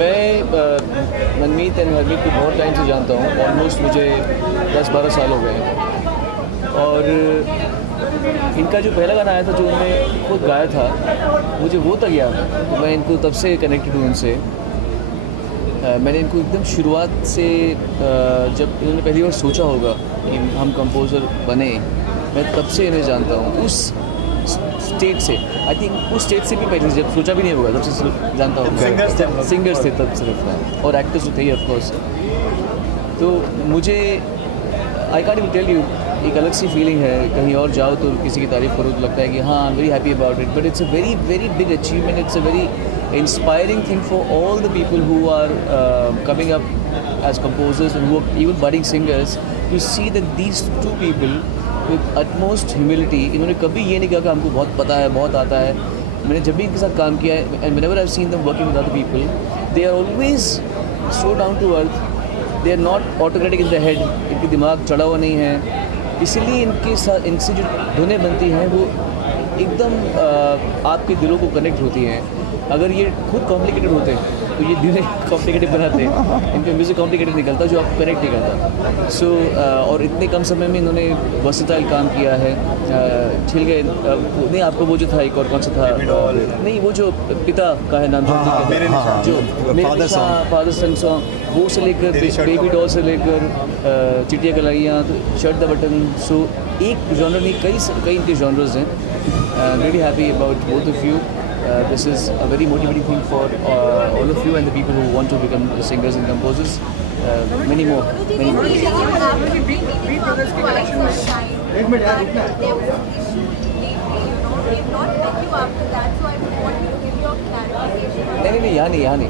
मैं मनमीत एंड हरमीत को बहुत टाइम से जानता हूँ, ऑलमोस्ट मुझे 10-12 साल हो गए हैं। और इनका जो पहला गाना आया था जो उन्होंने खुद गाया था, मुझे वो तक याद है। तो मैं इनको तब से कनेक्टेड हूँ उनसे। मैंने इनको एकदम शुरुआत से जब इन्होंने पहली बार सोचा होगा कि हम कंपोज़र बने, मैं तब से इन्हें जानता हूँ। उस स्टेट से, आई थिंक उस स्टेट से भी पहले जब सोचा भी नहीं होगा तब से जानता हूँ। सिंगर्स थे तब सिर्फ, और एक्टर्स तो थे ही ऑफकोर्स। तो मुझे I can't even tell you, एक अलग सी फीलिंग है। कहीं और जाओ तो किसी की तारीफ़ करो तो लगता है कि हाँ, I am very happy about it, but it's a very very big achievement. It's a very inspiring thing for all the people who are coming up as composers and who are even budding singers, to see that these two people with utmost humility, इन्होंने कभी ये नहीं कहा कि हमको बहुत पता है, बहुत आता है। मैंने जब भी इनके साथ काम किया है, and whenever I've seen them working with other people, they are always so down to earth. They are not autocratic in the head. इनके दिमाग चढ़ा हुआ नहीं है, इसलिए इनके साथ इनसे जो धुनें बनती हैं वो एकदम आपके दिलों को कनेक्ट होती हैं। अगर ये खुद कॉम्प्लिकेटेड होते तो ये धुनें कॉम्प्लिकेटेड बनाते, इनका म्यूज़िक कॉम्प्लिकेटेड निकलता जो आप कनेक्ट नहीं करता। सो और इतने कम समय में इन्होंने वर्सेटाइल काम किया है। छिल गए नहीं, आपको वो जो था एक और कौन सा था, नहीं वो जो पिता का है नाम, जो फादर सन सॉन्ग, वो से लेकर बेबी डॉल से लेकर चिटिया कलाइयाँ, शर्ट द बटन। सो एक जॉनर नहीं, कई इनके जॉनर्स हैं। Really happy about both of you. This is a very motivating thing for all of you and the people who want to become singers and composers. Many more. नहीं, यहाँ नहीं।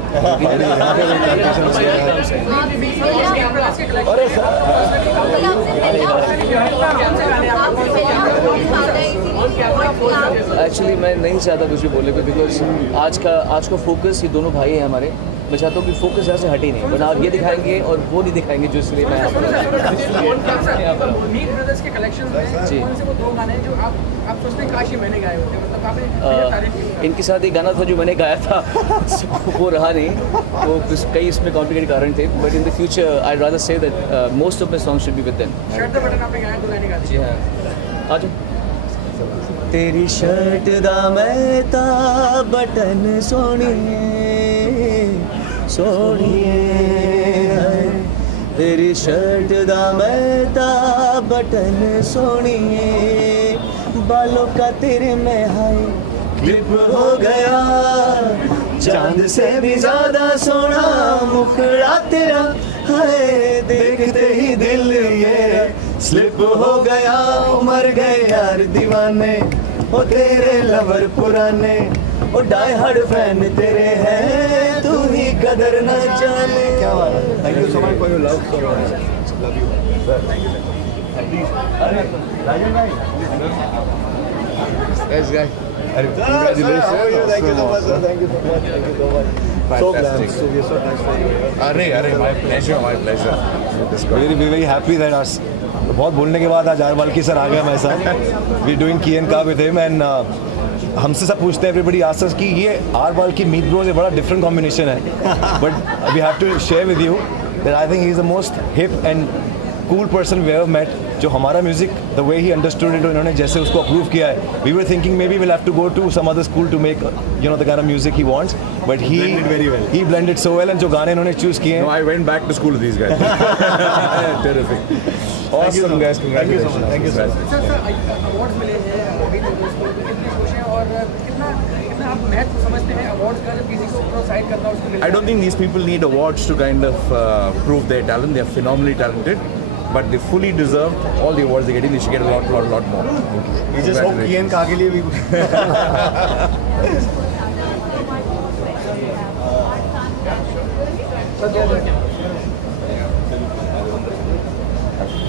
Actually मैं नहीं चाहता कुछ भी बोले को, बिकॉज आज का फोकस ये दोनों भाई हैं हमारे। मैं चाहता हूँ कि फोकस यहाँ से हटे नहीं, वरना आप ये दिखाएंगे और वो नहीं दिखाएंगे, जो इसलिए मैं यहाँ पर इनके साथ एक गाना था जो मैंने गाया था वो रहा नहीं, वो कई इसमें कॉम्प्लिकेटेड कारण थे। But in the future I rather say that most of my song should be with them. जी हाँ, आ जाओ। तेरी शर्ट दा मैता बटन सोनिए तेरी शर्ट दा मैता बटन सोनिए, बालों का तेरे में हाय क्लिप हो गया, चांद से भी ज्यादा सोना मुखड़ा तेरा हाय, देखते ही दिल ये स्लिप हो गया। मर गए यार दीवाने, ओ तेरे लवर पुराने, ओ डाई हार्ड फैन तेरे हैं, तू ही कदर न जाने। क्या बात है। Thank you so much for your love, so much love you sir. अरे राजन भाई, yes guys, congratulations. Thank you so much, sir. Thank you so much. Thank you so much. So glad. So we are so thankful for you. अरे my pleasure, my pleasure. We're very happy that us. बहुत बोलने के बाद आज आरबाल्की sir आ गया हमारे साथ। We doing की एंड का विद हिम एंड हमसे सब पूछते हैं, एवरीबडी आस्क्स अस कि ये आरबाल्की मीत ब्रोज ये बड़ा डिफरेंट कॉम्बिनेशन है, but we have to share with you that I think he is the most hip and cool person we have met. जो हमारा music the way he understood it, इन्होंने जैसे उसको अप्रूव किया है, we were thinking maybe will have to go to some other school to make you know the kind of music he wants, but he blended so well. And जो गाने इन्होंने choose किए हैं, I went back to school with these guys. Terrific, awesome guys, congratulations. Thank you so much. Sir awards मिले हैं अभी तो कितने खुश हैं और कितना आप महत्व समझते हैं अवार्ड्स का जब किसी को प्रोत्साहित करना उसको मिलता है? I don't think these people need awards to kind of prove their talent. They are phenomenally talented, but they fully deserve all the awards they're getting. They should get a lot more. We just hope Kian का आगे लिए भी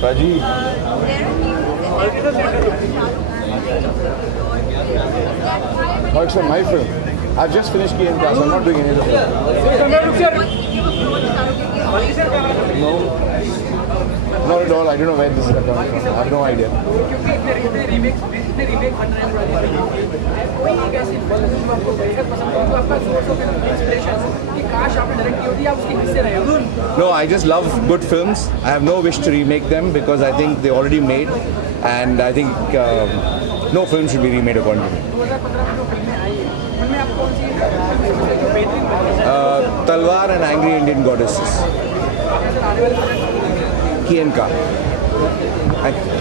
Baji. Oh, it's my film. I've just finished Kian class. I'm not doing any of it. No. not at all. I don't know where this is coming from. I have no idea. क्योंकि इतने remake बन रहे हैं कोई एक ऐसी film जो आपको बेहद पसंद हो, जो आपका सोर्स ऑफ इंस्पिरेशन कि काश आपने डायरेक्ट की होती, आप उसके हिस्से रहे हो। No, I just love good films. I have no wish to remake them because I think they already made, and I think no film should be remade according to me. 2015 में जो फिल्में आई हैं, उनमें आप कौन सी जो बेहतरीन बनी है? Talwar and Angry Indian Goddesses. आने वाले Kian Ka. Thank you.